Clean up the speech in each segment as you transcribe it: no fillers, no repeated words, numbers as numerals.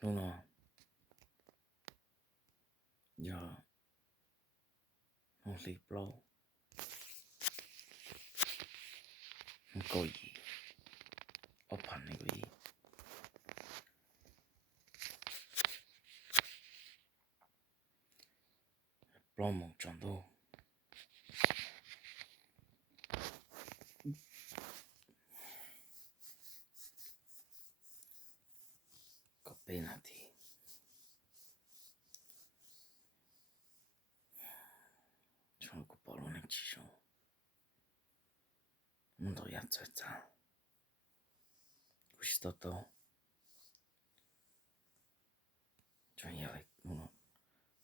Lúc nào giờ không sleep lâu không có gì ốp hành này cái gì lâu một trận đâu có bên nào thì chúng có bảo luôn anh chỉ xong muốn đâu ya chạy chạy cứ start đâu chúng ya lại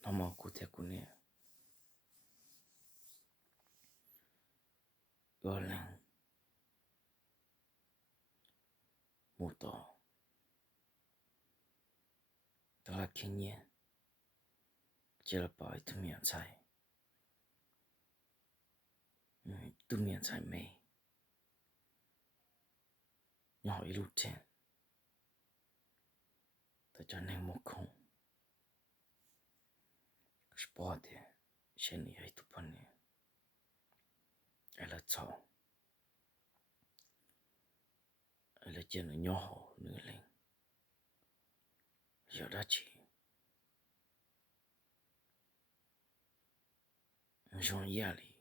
nó mà cụ thể cụ nè gọi là mù tỏ đó là kinh nghiệm chỉ là bảo tu miệng chạy tu miệng chạy mày nhỏ ít lúc tiền ta cho nên một không sport thì xem như hay tu phần nè hay là cháu hay là chuyện nó nhỏ nữa lên giờ đã chỉ trong nhà里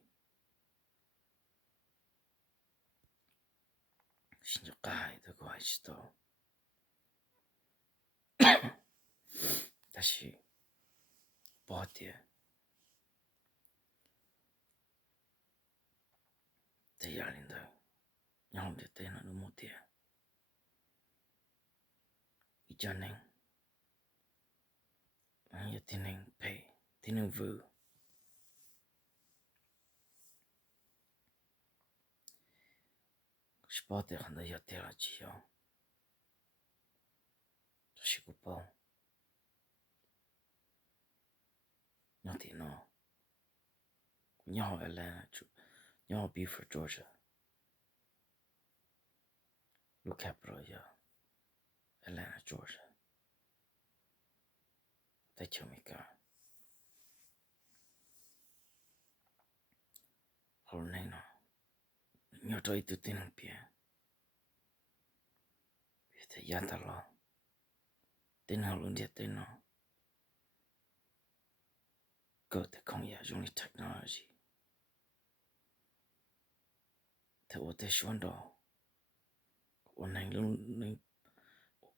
xin cho cái的关系到，但是不点在家里的，然后的对那个目的，一家人，也天天陪，天天vui，是不点很多要点了几样，这是个包，要点呢，你好爱来就，你好 Beaufort Georgia，路开不了呀，Atlanta Georgia，在球没干，后来呢，你要找一堆天天边，别在压他了，天天轮点天呢。Go the Konya only technology. The what they show do. One thing luôn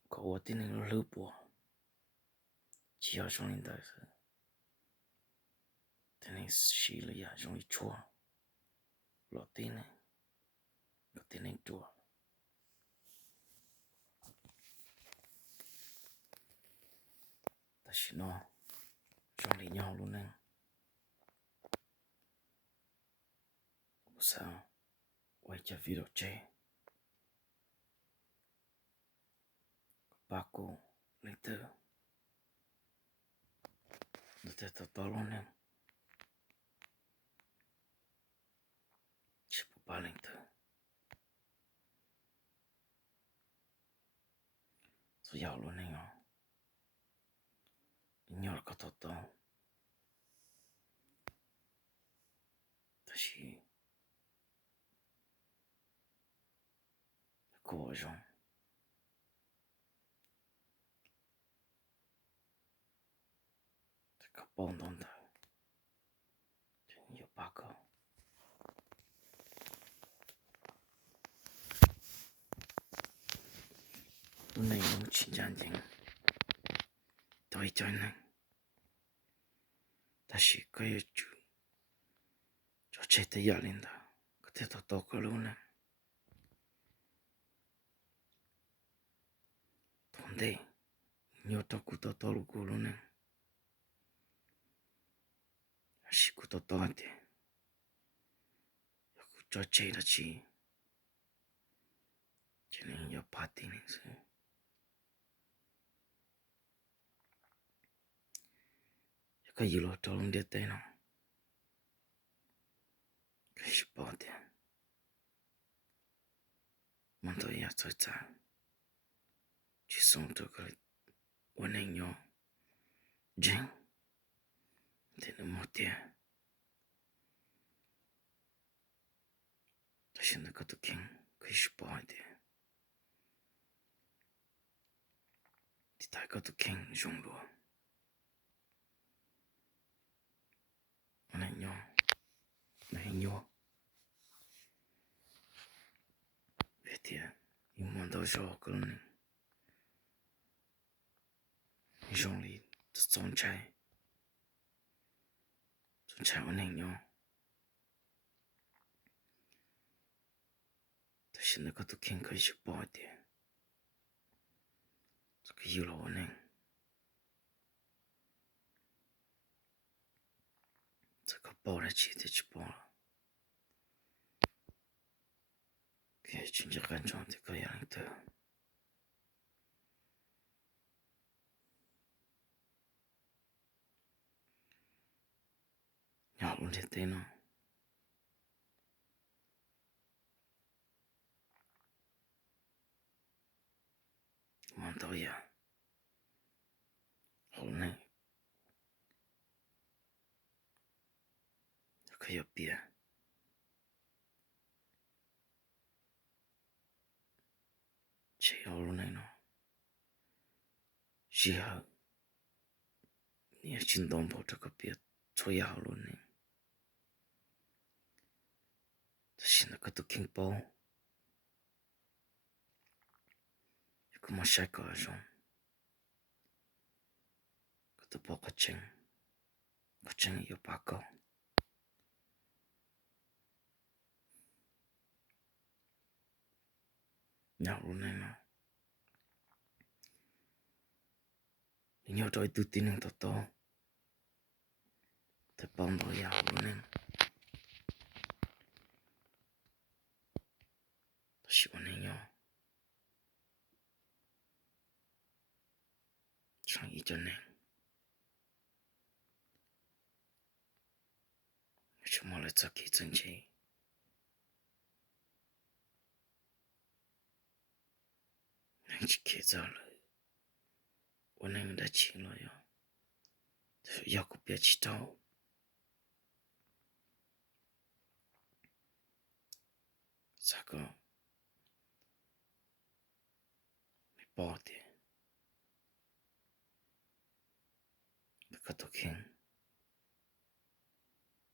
có what they nên lưu bộ. Chỉ ở trong đó thôi. Thế nên xí là ya trong chua. Lọ tin này. Lọ tin này chua. Ta chỉ nó trong lý nhau luôn nè. Sao? Quay cho video chơi. Ba cô lấy từ. Nó thể to luôn nè. Chỉ có ba lấy từ. Rồi giàu luôn nè nhở. Nhỏ có to. Ta chỉ cô rồi. Các bọn đông ta. Nhiều ba câu. Lúc này nó chỉ dàn dành. Tôi cho nên. Ta chỉ có yêu chú. Cho chết tới giờ lên đó. Có thể to có luôn nè. Tổng đây. Nhiều to cụ to luôn nè. Chỉ cụ to thì. Cụ cho chết là chỉ. Cho nên nhiều party này sẽ. Có gì lo cho luôn điết tay nào. Cái gì bỏ thì. Mà tôi ya chơi chả. Chỉ sống tôi có 我能用人的那么点，但是那个都可以是包一点，大家都融入，我能用，别点，一摸到手可能用力的总裁我能用，但是那个都可以是包一点，这个有了我能，这个包了起的去包了，可以真正安装这个样的。要弄这对呢，望到呀，好呢，可以变，这要弄呢，以后你也行动不这个别做要弄呢，但是那个都包，这个么晒个种，个都包个针有八个，要弄呢，你要做一堆能多，再帮到要弄呢，希望你要上一阵呢，什么来做给自己，能去开早了，我能得起了呀，要个别去找，这个没包的，那个都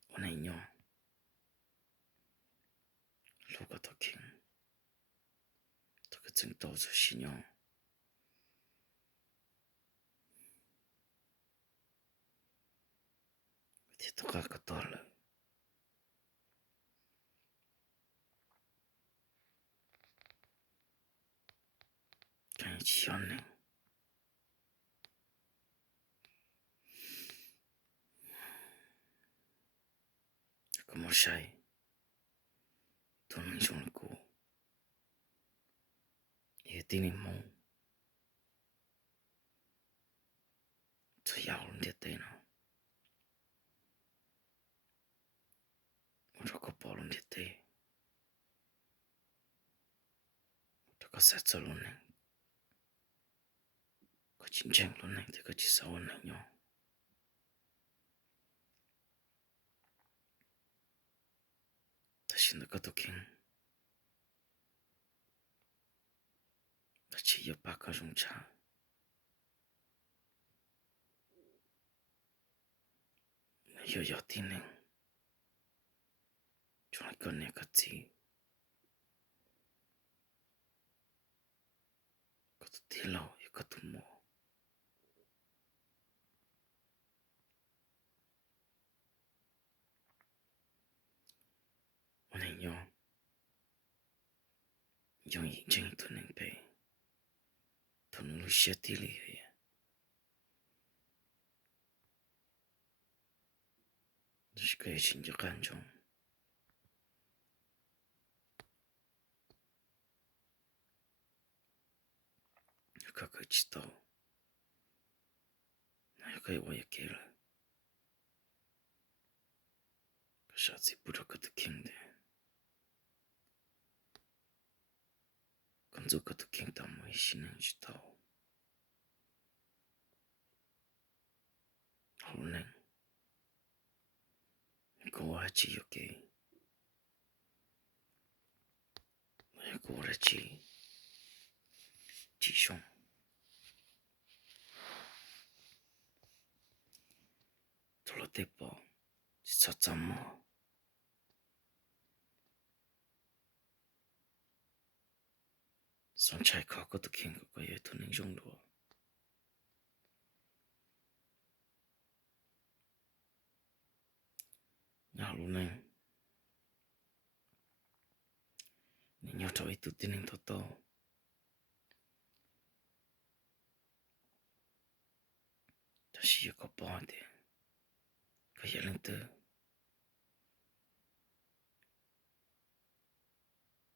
我能用，录个都这个真到处信用，这都个到了，看一起要呢，这个么晒，都能用的过，也顶你梦，这要了的对呢，我这个包了的对，这个啥子了呢？个真正了呢，这个至少我能用，但是那个都而且有八个容差，又要顶呢，就那个那个字，个都低了，一个都没，我能用眼睛都能背，都能写地里的。是可以请求看中，可可知道，那可以我也给了，可下次不知可都听的，工作可都听到没心能知道， Luneng. Ko hachi yoke. Ko hachi. Chishon. Tolotepo. Tsatsamo. Sonchai kako to king ko ye to ning jongdo. Nga luneng. Ni nyoto itu tining toto. Tashi ko ponte. Kaya lang te.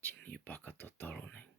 Chini baka toto luneng.